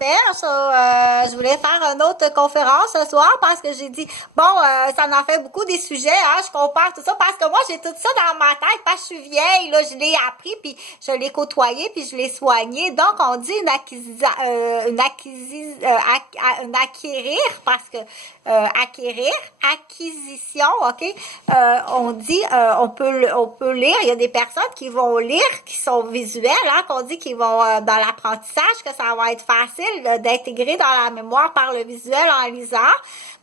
auberge. Je voulais faire une autre conférence ce soir parce que j'ai dit, bon, ça en fait beaucoup des sujets, hein, je compare tout ça parce que moi, j'ai tout ça dans ma tête parce que je suis vieille, là, je l'ai appris, puis je l'ai côtoyé, puis je l'ai soigné. Donc, on dit une acquérir parce que acquisition, ok. On dit, on peut lire. Il y a des personnes qui vont lire, qui sont visuelles, hein, qu'on dit qu'ils vont dans l'apprentissage, que ça va être facile d'intégrer dans la mémoire par le visuel en lisant.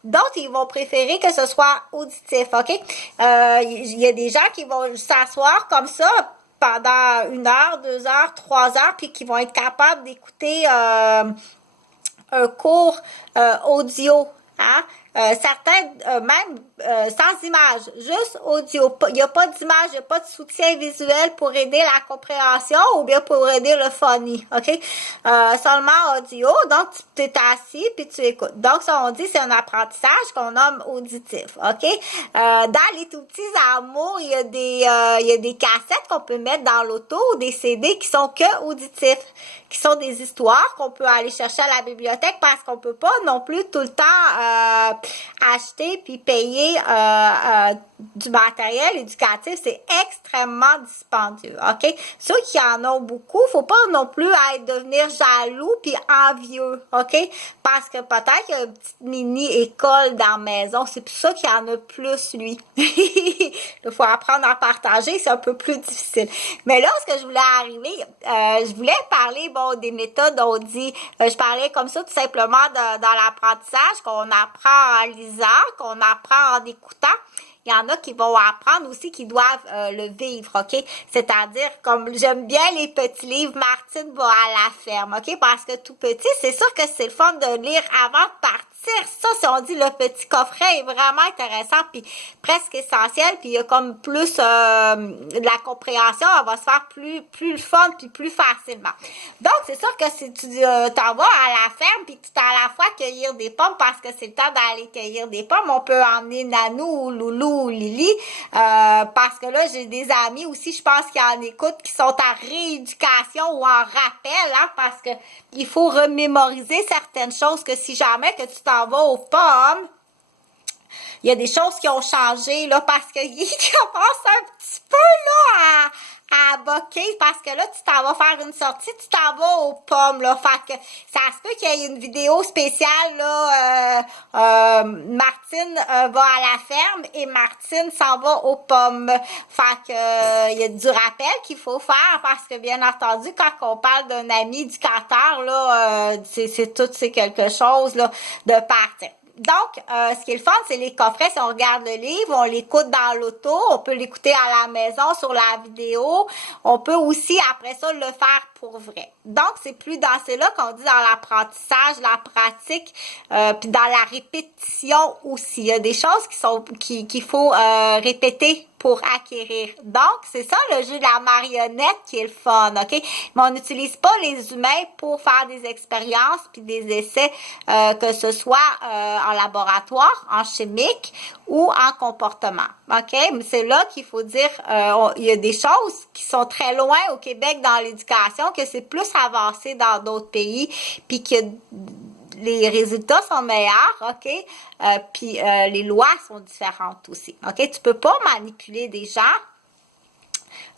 D'autres, ils vont préférer que ce soit auditif, ok. Il y a des gens qui vont s'asseoir comme ça pendant 1 heure, 2 heures, 3 heures, puis qui vont être capables d'écouter un cours audio, hein? Certains, même sans image, juste audio. Il n'y a pas d'image, il n'y a pas de soutien visuel pour aider la compréhension ou bien pour aider le funny, ok? Seulement audio, donc tu es assis puis tu écoutes. Donc, ça, on dit, c'est un apprentissage qu'on nomme auditif, ok? Dans les tout petits amours, il y a des cassettes qu'on peut mettre dans l'auto ou des CD qui sont que auditifs, qui sont des histoires qu'on peut aller chercher à la bibliothèque parce qu'on peut pas non plus tout le temps acheter puis payer du matériel éducatif. C'est extrêmement dispendieux, ok? Ceux qui en ont beaucoup, faut pas non plus devenir jaloux puis envieux, ok? Parce que peut-être qu'il y a une petite mini-école dans la maison, c'est pour ça qu'il y en a plus, lui. Il faut apprendre à partager, c'est un peu plus difficile. Mais là, ce que je voulais arriver, je voulais parler, bon, des méthodes, on dit, je parlais comme ça tout simplement dans l'apprentissage, qu'on apprend en lisant, qu'on apprend en écoutant. Il y en a qui vont apprendre aussi, qui doivent le vivre, ok? C'est-à-dire, comme j'aime bien les petits livres, Martine va à la ferme, ok? Parce que tout petit, c'est sûr que c'est le fun de lire avant de partir. Ça, si on dit le petit coffret est vraiment intéressant, puis presque essentiel, puis il y a comme plus de la compréhension, elle va se faire plus le fun, puis plus facilement. Donc, c'est sûr que si tu t'en vas à la ferme, puis tu t'as à la fois cueillir des pommes, parce que c'est le temps d'aller cueillir des pommes, on peut emmener Nanou ou Loulou ou Lily, parce que là, j'ai des amis aussi, je pense qu'ils en écoutent, qui sont en rééducation ou en rappel, hein, parce que il faut remémoriser certaines choses que si jamais que tu t'en vas aux pommes, il y a des choses qui ont changé, là, parce que il commence un petit peu, là, à boquer, parce que là, tu t'en vas faire une sortie, tu t'en vas aux pommes, là, fait que ça se peut qu'il y ait une vidéo spéciale, là, Martine va à la ferme et Martine s'en va aux pommes, fait que il y a du rappel qu'il faut faire, parce que bien entendu, quand on parle d'un ami éducateur, là, c'est quelque chose, là, de partir. Donc, ce qui est le fun, c'est les coffrets. Si on regarde le livre, on l'écoute dans l'auto, on peut l'écouter à la maison sur la vidéo. On peut aussi, après ça, le faire pour vrai. Donc, c'est plus dans cela qu'on dit dans l'apprentissage, la pratique, puis dans la répétition aussi. Il y a des choses qu'il faut répéter pour acquérir. Donc, c'est ça le jeu de la marionnette qui est le fun, ok? Mais on n'utilise pas les humains pour faire des expériences puis des essais, que ce soit en laboratoire, en chimique ou en comportement, ok? Mais c'est là qu'il faut dire, il y a des choses qui sont très loin au Québec dans l'éducation, que c'est plus avancé dans d'autres pays, puis que les résultats sont meilleurs, ok? Puis les lois sont différentes aussi, ok? Tu peux pas manipuler des gens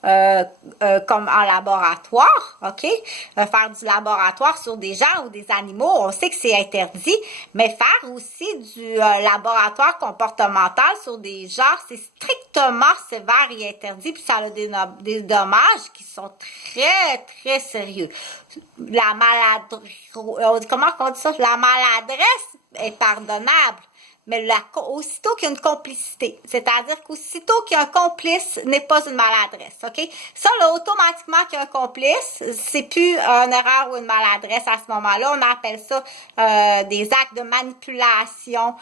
comme en laboratoire, ok? Faire du laboratoire sur des gens ou des animaux, on sait que c'est interdit, mais faire aussi du laboratoire comportemental sur des gens, c'est strictement sévère et interdit, puis ça a des dommages qui sont très, très sérieux. La maladresse, comment on dit ça? La maladresse est pardonnable. Mais aussitôt qu'il y a une complicité, c'est-à-dire qu'aussitôt qu'il y a un complice, n'est pas une maladresse, ok? Ça, là, automatiquement qu'il y a un complice, c'est plus une erreur ou une maladresse à ce moment-là. On appelle ça des actes de manipulation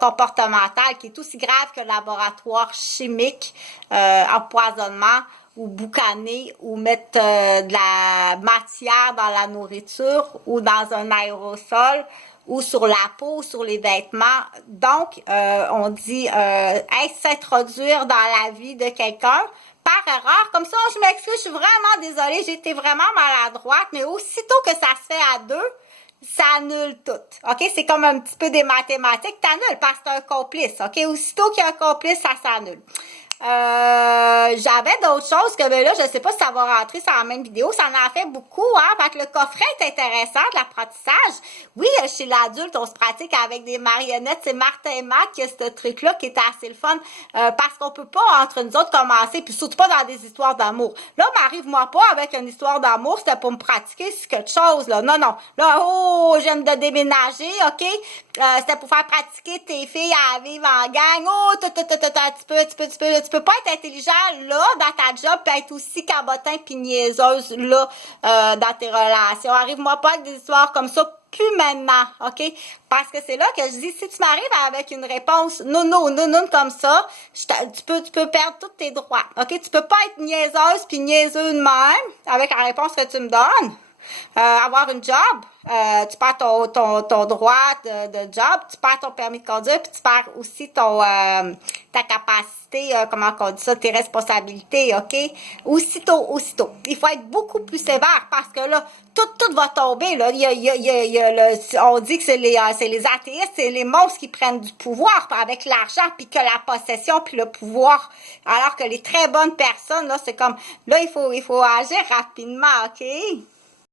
comportementale, qui est aussi grave que le laboratoire chimique, empoisonnement, ou boucaner, ou mettre de la matière dans la nourriture, ou dans un aérosol, ou sur la peau, sur les vêtements. Donc, on dit s'introduire dans la vie de quelqu'un par erreur. Comme ça, je m'excuse, je suis vraiment désolée, j'ai été vraiment maladroite, mais aussitôt que ça se fait à deux, t'annules tout. OK? C'est comme un petit peu des mathématiques. T'annules parce que t'es un complice. OK? Aussitôt qu'il y a un complice, ça s'annule. J'avais d'autres choses que ben là, je sais pas si ça va rentrer sur la même vidéo. Ça en a fait beaucoup, hein. Fait que le coffret est intéressant, de l'apprentissage. Oui, chez l'adulte, on se pratique avec des marionnettes. C'est Martin Mac qui a ce truc-là qui est assez le fun. Parce qu'on peut pas, entre nous autres, commencer, puis surtout pas dans des histoires d'amour. Là, m'arrive-moi pas avec une histoire d'amour, c'était pour me pratiquer sur quelque chose, là. Non, non. Là, oh, j'aime de déménager, OK? C'était pour faire pratiquer tes filles à vivre en gang. Oh, tu peux pas être intelligent là dans ta job puis être aussi cabotin pis niaiseuse là dans tes relations. Arrive-moi pas avec des histoires comme ça plus maintenant, OK? Parce que c'est là que je dis, si tu m'arrives avec une réponse non comme ça, tu peux perdre tous tes droits, OK? Tu peux pas être niaiseuse puis niaiseux de même avec la réponse que tu me donnes. Avoir une job, tu perds ton droit de job, tu perds ton permis de conduire, puis tu perds aussi ta capacité, comment on dit ça, tes responsabilités, OK? Aussitôt. Il faut être beaucoup plus sévère parce que là, tout va tomber, là. On dit que c'est les athéistes, c'est les monstres qui prennent du pouvoir avec l'argent, puis que la possession, puis le pouvoir. Alors que les très bonnes personnes, là, c'est comme, là, il faut agir rapidement, OK?